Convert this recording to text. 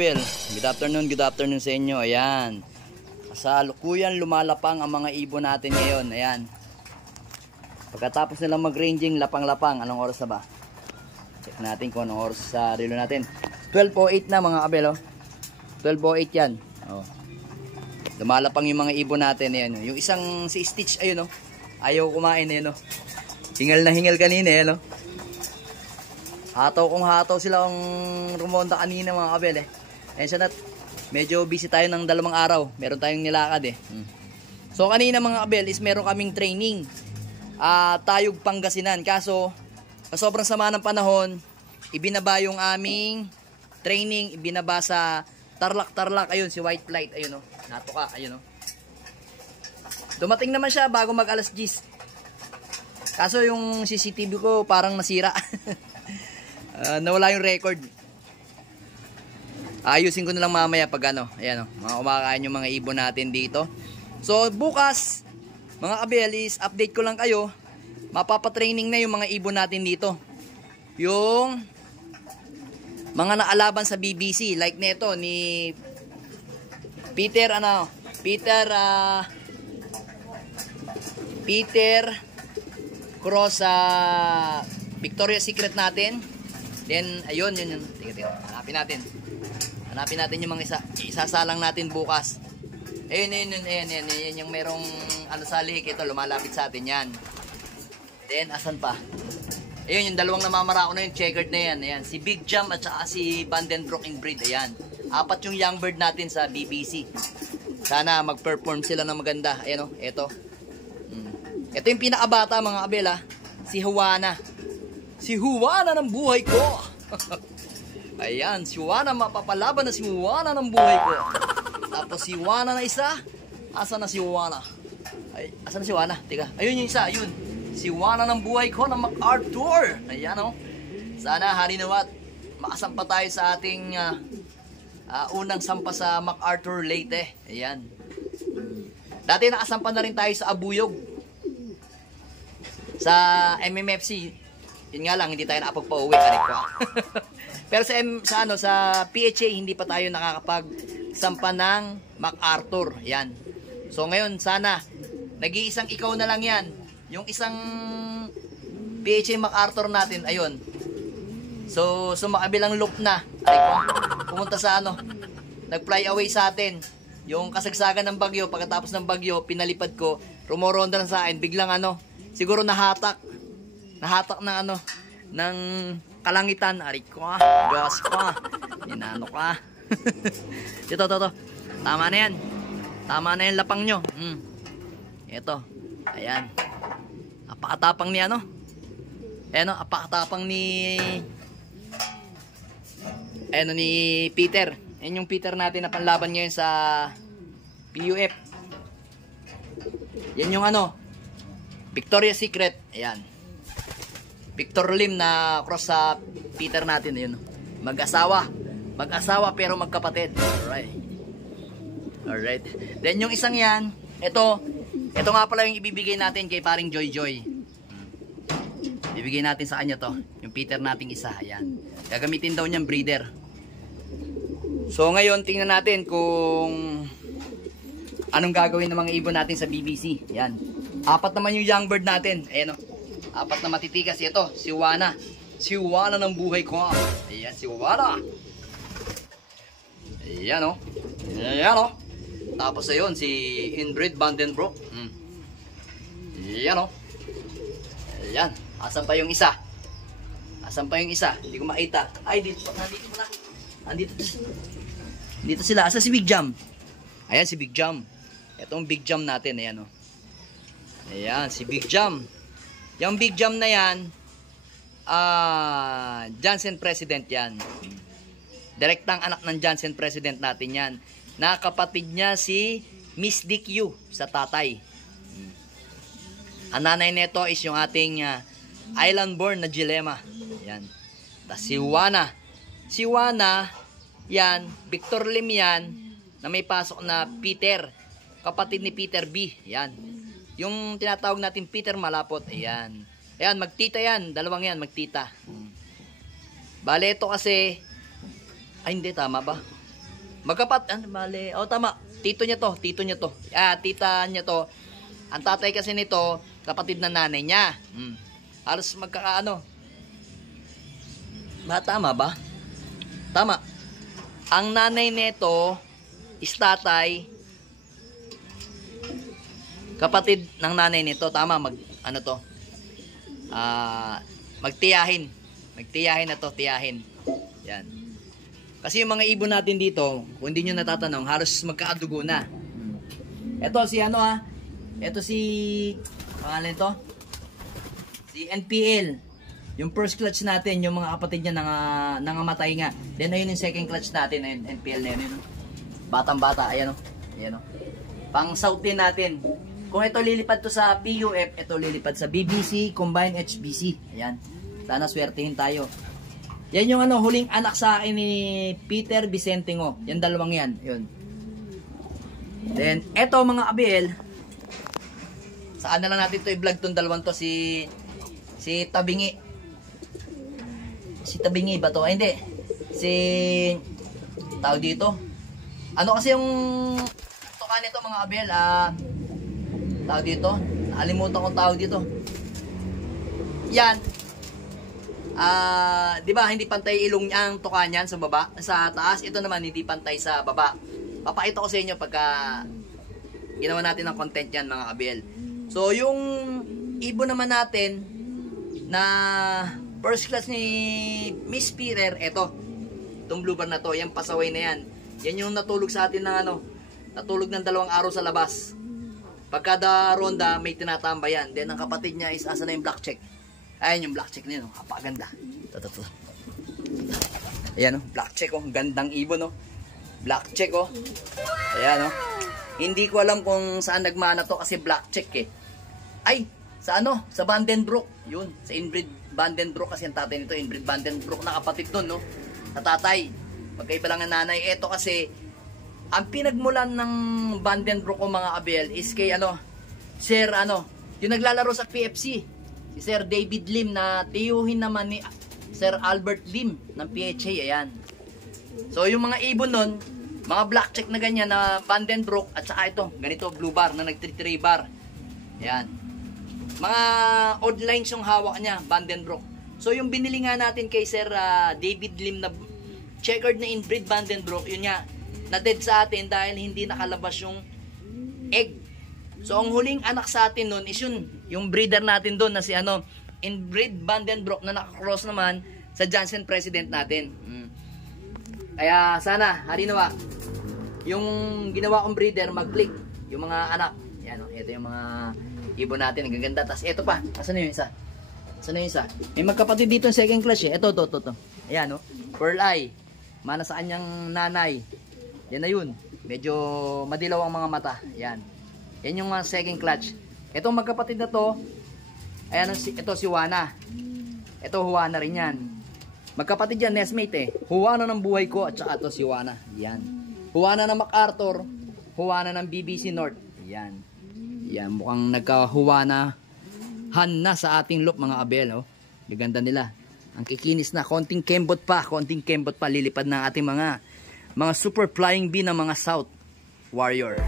Abel, good afternoon sa inyo. Ayan. Kasalukuyan lumalapang ang mga ibon natin ngayon. Ayan. Pagkatapos nilang mag-ranging, lapang-lapang. Anong oras na ba? Check natin kung anong oras sa relo natin. 12:08 na mga Abel, oh. 12:08 yan. Oh. Lumalapang yung mga ibon natin. Ayan. Yung isang si Stitch, ayun, oh. Ayaw kumain, ayun, oh. Hingal na hingal kanina, ayan, oh. Hataw kung hataw sila ang rumonda kanina mga Abel, eh. Ayan siya, nat. Medyo busy tayo ng 2 araw. Meron tayong nilakad, eh. So kanina mga Abel is meron kaming training. Tayog Pangasinan. Kaso sa sobrang sama ng panahon, ibinaba yung aming training, ibinaba sa Tarlac. Ayun si White Flight, ayun, oh. Natuka, ayun, oh. Dumating naman siya bago mag 10:00. Kaso yung CCTV ko parang nasira. Nawala yung record. Ayusin ko na lang mamaya pag ano. Ayan, oh, mga kumakain yung mga ibon natin dito. So bukas mga Abel is update ko lang kayo. Mapapatraining na yung mga ibon natin dito. Yung mga naalaban sa BBC like nito ni Peter Cross sa Victoria's Secret natin. Then ayun, yun. Tingnan, hanapin natin yung mga isasalang natin bukas. Ayun, yung merong ano sa lihik, ito lumalapit sa atin yan. Then asan pa? Ayun, yung dalawang namamarako na yun, checkered na yan. Ayan, si Big Jam at saka si Vandenbroek breed. Ayan, 4 yung young bird natin sa BBC. Sana mag-perform sila ng maganda. Ayan, oh, ito. Ito yung pinakabata mga Abel, si Juana. Si Juana ng buhay ko. Ayan, si Juana, mapapalaban na si Juana ng buhay ko. Tapos si Juana na isa. Asa na si Juana? Ay, asa na si Juana? Teka, ayun yung isa, ayun. Si Juana ng buhay ko na MacArthur. Ayan, oh. Sana halinawat makasampa tayo sa ating unang sampa sa MacArthur Leyte. Ayan. Dati nakasampa na rin tayo sa Abuyog. Sa MMFC. Yun nga lang, hindi tayo nakapagpa-uwi. Pero sa PHA, hindi pa tayo nakakapag-sampa ng MacArthur. Yan. So ngayon, sana, nag-iisang ikaw na lang yan. Yung isang PHA MacArthur natin, ayun. So makabilang loop na. Pumunta sa nag-fly away sa atin. Yung kasagsagan ng bagyo, pagkatapos ng bagyo, pinalipad ko, rumoronda na sa akin, biglang siguro nahatak ng ng kalangitan. Aray ko, gas ko, inano ka. Ito. Tama na yan. Tama na yung lapang nyo. Ito. Ayan. Apakatapang ni apakatapang ni Peter. Yan yung Peter natin na panlaban ngayon sa PUF. Yan yung Victoria's Secret. Ayan. Victor Lim na cross sa Peter natin. Ayun. Mag-asawa pero magkapatid. Alright. Then yung isang yan, ito nga pala yung ibibigay natin kay paring Joy. Ibibigay natin sa kanya to. Yung Peter nating isa. Ayan. Gagamitin daw niyang breeder. So ngayon, tingnan natin kung anong gagawin ng mga ibon natin sa BBC. Ayan. 4 naman yung young bird natin. Ayan, 4 na matitikas. Ito, si Juana. Si Juana ng buhay ko. Ayan, si Juana. Ayan, Ayan, Tapos ayun, si Ingrid Vandenbroek. Ayan, Ayan. Asan pa yung isa? Hindi ko makita. Ay, dito na. Dito sila. Asa si Big Jam? Ayan, si Big Jam. Itong Big Jam natin. Ayan, Ayan, si Big Jam. Yung Big Jam na yan, Johnson President yan. Direktang anak ng Johnson President natin yan. Nakapatid niya si Miss DQ sa tatay. Ang nanay nito is yung ating island-born na Dilemma. Yan. Tapos si Juana. Si Juana, yan, Victor Lim yan, na may pasok na Peter. Kapatid ni Peter B. Yan. Yung tinatawag natin Peter Malapot. Ayan. Ayan, magtita yan. Dalawang yan, magtita. Bale, ito kasi, ay hindi, tama ba? Ano, mali. Oh, tama. Tito niya to. Tita niya to. Ang tatay kasi nito, kapatid na nanay niya. Halos magkakaano. Tama ba? Tama. Ang nanay nito is tatay, kapatid ng nanay nito. Tama, magtiyahin. Magtiyahin na to, tiyahin. Yan. Kasi yung mga ibon natin dito, kung hindi nyo natatanong, halos magkakadugo na. Ito si ito si, pangalan ito? Si NPL. Yung first clutch natin, yung mga kapatid niya nangamatay nga. Then ayun yung second clutch natin, ayun, NPL na yun. Batang-bata, ayan o. Ayan o. Pang South din natin. Kung ito lilipad to sa PUF, ito lilipad sa BBC, Combined HBC. Ayan. Sana swertihin tayo. Yan yung huling anak sa akin ni Peter Vicentingo. Yan dalawang yan. Yun. Then, eto mga abel. Saan na lang natin to i-vlog tong dalawang to. Si Tabingi. Si Tabingi ba to? Ay, hindi. Tawag dito. Ano kasi yung tuka nito mga abel? Tawag dito. Nakalimutan kong tawag dito. Yan. Di ba hindi pantay ilong niya ang tuka niyan sa baba, sa taas. Ito naman hindi pantay sa baba. Papakita ko sa inyo pagka ginawa natin ng content yan mga kabel. So yung ibon naman natin na first class ni Miss Peter, eto. Itong blue bar na to, yan pasaway na yan. Yan yung natulog sa atin ng natulog ng 2 araw sa labas. Pagkada ronda may tinatambayan. Then ang kapatid niya is asa na yung black check. Ayan yung black check niya, no? Kapaganda. Ito. Ayan, no? Black check, oh. Gandang ibon, no? Black check, oh. Ayan, no? Hindi ko alam kung saan nagmana to kasi black check, eh. Ay, sa Sa Vandenbroek. Yun, sa inbreed Vandenbroek kasi ang tatay nito. Inbreed Vandenbroek na kapatid doon, no? Sa tatay. Magkaiba lang ang nanay. Ito kasi, ang pinagmulan ng Vandenbroek o mga abel is kay, Sir, yung naglalaro sa PFC. Si Sir David Lim na tiyuhin naman ni Sir Albert Lim ng PHA. Ayan. So yung mga ibon nun, mga black check na ganyan na Vandenbroek at saka ito, ganito blue bar na nag-3 bar. Ayan. Mga odd lines yung hawak niya, Vandenbroek. So yung binili nga natin kay Sir David Lim na checkered na inbreed Vandenbroek, yun nga, na dead sa atin dahil hindi nakalabas yung egg. So ang huling anak sa atin nun is yung breeder natin doon na si inbreed Vandenbroek na nakakross naman sa Johnson President natin. Kaya sana harinawa yung ginawa kong breeder mag-click yung mga anak. Yan, ito yung mga ibon natin, ang gaganda. Tapos ito pa, asan na yung isa? Asan na yung isa? May magkapatid dito yung second class eh. Ito. Ayan, pearl eye. Mana sa kanyang nanay. Yan na yun. Medyo madilaw ang mga mata. Yan. Yan yung second clutch. Itong magkapatid na to, ayan, ito si Juana. Ito Juana rin yan. Magkapatid yan, nestmate eh. Juana ng buhay ko at saka ito si Juana. Yan. Juana ng MacArthur, Juana ng BBC North. Yan. Yan, mukhang nagka-Juana han na sa ating loop mga abel. Gaganda nila. Ang kikinis na, konting kembot pa, lilipad ng ating mga super flying bee ng mga South Warrior.